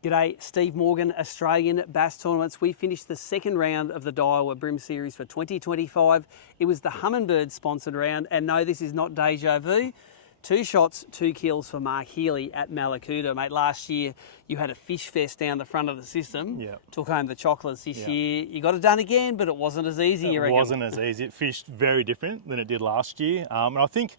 G'day, Steve Morgan, Australian Bass Tournaments. We finished the second round of the Daiwa BREAM Series for 2025. It was the Humminbird sponsored round, and no, this is not deja vu. 2 shots, 2 kills for Mark Healey at Mallacoota. Mate, last year you had a fish fest down the front of the system. Yep. Took home the chocolates this year. You got it done again, but it wasn't as easy, you reckon? It wasn't as easy. It fished very different than it did last year. And I think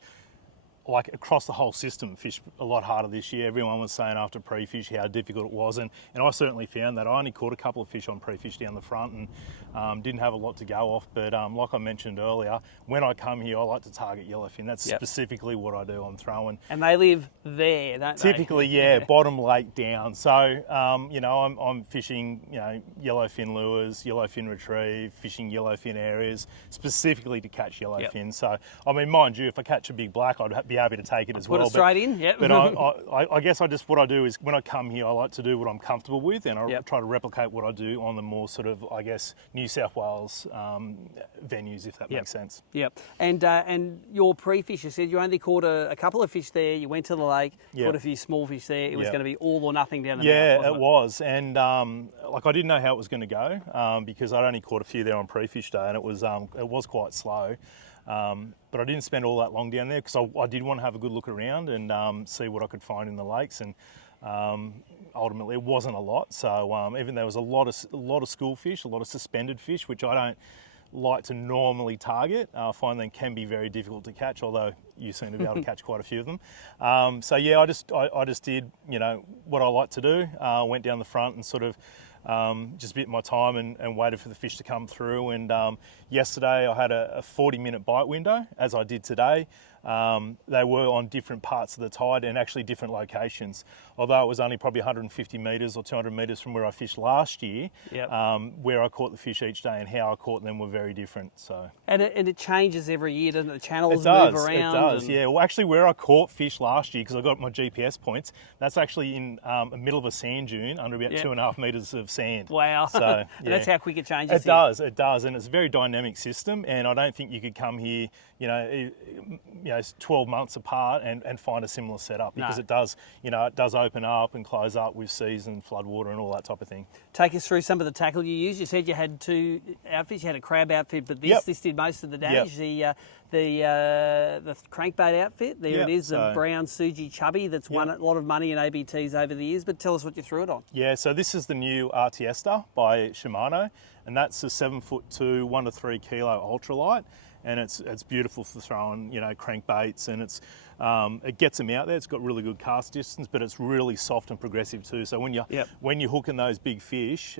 like across the whole system, fished a lot harder this year. Everyone was saying after pre-fish how difficult it was, and I certainly found that. I only caught a couple of fish on pre-fish down the front and didn't have a lot to go off, but like I mentioned earlier, when I come here I like to target yellowfin. That's specifically what I do. I'm throwing. And they live there, don't they? Typically, yeah, bottom lake down. So, you know, I'm fishing, you know, yellowfin lures, yellowfin retrieve, fishing yellowfin areas, specifically to catch yellowfin. So, I mean, mind you, if I catch a big black, I'd be happy to take it as well. Put it straight in, yep. But I guess what I do is when I come here, I like to do what I'm comfortable with, and I try to replicate what I do on the more sort of, I guess, New South Wales venues, if that makes sense. Yep. And your pre-fish, you said you only caught a couple of fish there. You went to the lake, caught a few small fish there. It was going to be all or nothing down the mouth, wasn't it? Yeah, it was. And like I didn't know how it was going to go because I'd only caught a few there on pre-fish day, and it was quite slow. But I didn't spend all that long down there because I did want to have a good look around and see what I could find in the lakes. And ultimately, it wasn't a lot. So even there was a lot of school fish, a lot of suspended fish, which I don't like to normally target. I find them can be very difficult to catch, although you seem to be able to catch quite a few of them. So yeah, I just did, you know, what I like to do. Went down the front and sort of just bit my time and waited for the fish to come through. And yesterday I had a 40-minute bite window, as I did today. They were on different parts of the tide and actually different locations. Although it was only probably 150 metres or 200 metres from where I fished last year, where I caught the fish each day and how I caught them were very different. So and it changes every year, doesn't it? The channels move around. It does, yeah. Well, actually, where I caught fish last year, because I got my GPS points, that's actually in the middle of a sand dune under about 2.5 metres of sand. Wow. So and that's how quick it changes. It does, and it's a very dynamic system. And I don't think you could come here, you know, 12 months apart and find a similar setup, because it does open up and close up with season, flood water and all that type of thing. Take us through some of the tackle you used. You said you had 2 outfits. You had a crab outfit, but this did most of the damage. The crankbait outfit, there it is, the brown Suji Chubby that's won a lot of money in ABTs over the years, but tell us what you threw it on. Yeah, so this is the new Artiesta by Shimano, and that's a 7'2", 1 to 3 kilo ultralight. And it's beautiful for throwing, you know, crankbaits, and it gets them out there. It's got really good cast distance, but it's really soft and progressive too. So when you're hooking those big fish,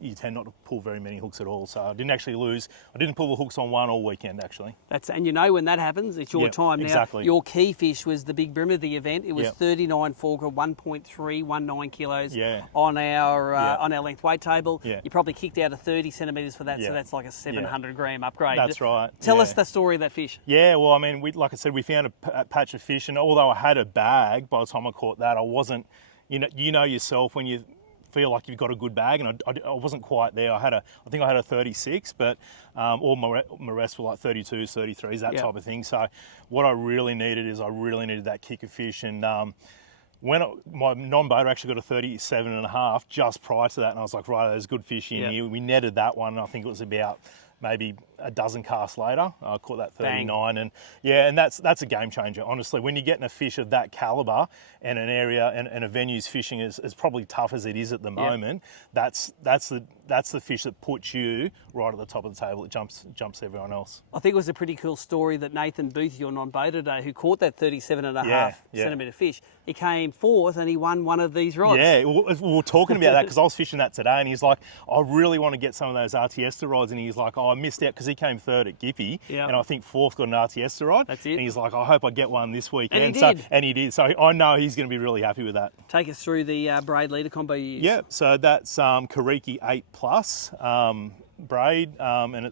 you tend not to pull very many hooks at all. So I didn't pull the hooks on one all weekend actually. And you know when that happens, it's your time now. Exactly. Your key fish was the big bream of the event. It was 39 forker, 1.319 kilos on our length weight table. Yeah. You probably kicked out a 30 centimetres for that, so that's like a 700 gram upgrade. That's right. Tell us the story of that fish. Yeah, well, I mean, like I said, we found a patch of fish, and although I had a bag, by the time I caught that, I wasn't, you know yourself when you feel like you've got a good bag, and I wasn't quite there. I think I had a 36, but all my rest were like 32s, 33s, that type of thing. So what I really needed that kick of fish, and my non-boater actually got a 37.5 just prior to that, and I was like, right, there's good fish in here. We netted that one, and I think it was about maybe a dozen casts later, I caught that 39, and that's a game changer. Honestly, when you're getting a fish of that caliber and an area and a venue's fishing is probably tough as it is at the moment, that's the fish that puts you right at the top of the table. It jumps everyone else. I think it was a pretty cool story that Nathan Booth, your non-boater today, who caught that 37.5 centimetre fish, he came fourth and he won one of these rods. Yeah, we were talking about that because I was fishing that today, and he's like, I really want to get some of those Artiesta rods, and he's like, oh, I missed out because he came third at Gippy, and I think fourth got an Artiesta rod. That's it. And he's like, I hope I get one this weekend. And he did. So I know he's going to be really happy with that. Take us through the braid leader combo you used. Yeah, so that's Kariki 8 Plus braid, and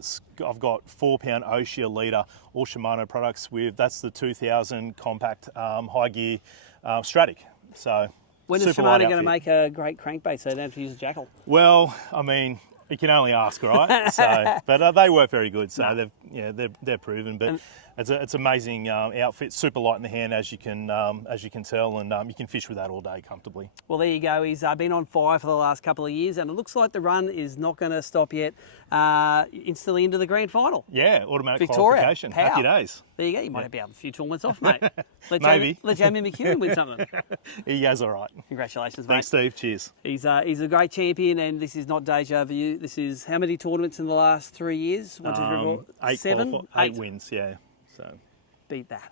I've got 4-pound Oshia leader, all Shimano products that's the 2000 compact high gear Stratic. So when is Shimano going to make a great crankbait so they don't have to use a jackal? Well, I mean, you can only ask, right? So, but they work very good. So they're proven. But it's amazing outfit, super light in the hand as you can tell, and you can fish with that all day comfortably. Well, there you go. He's been on fire for the last couple of years, and it looks like the run is not going to stop yet. Instantly into the grand final. Yeah, automatic Victoria, qualification. power. Happy days. There you go. You might be able a few tournaments off, mate. Maybe. Let Jamie McEwen win something. He has all right. Congratulations, mate. Thanks, Steve. Cheers. He's a great champion, and this is not deja vu. This is how many tournaments in the last 3 years? 1, 2, 3, 4, 8 7, 8 wins. Yeah. So. Beat that.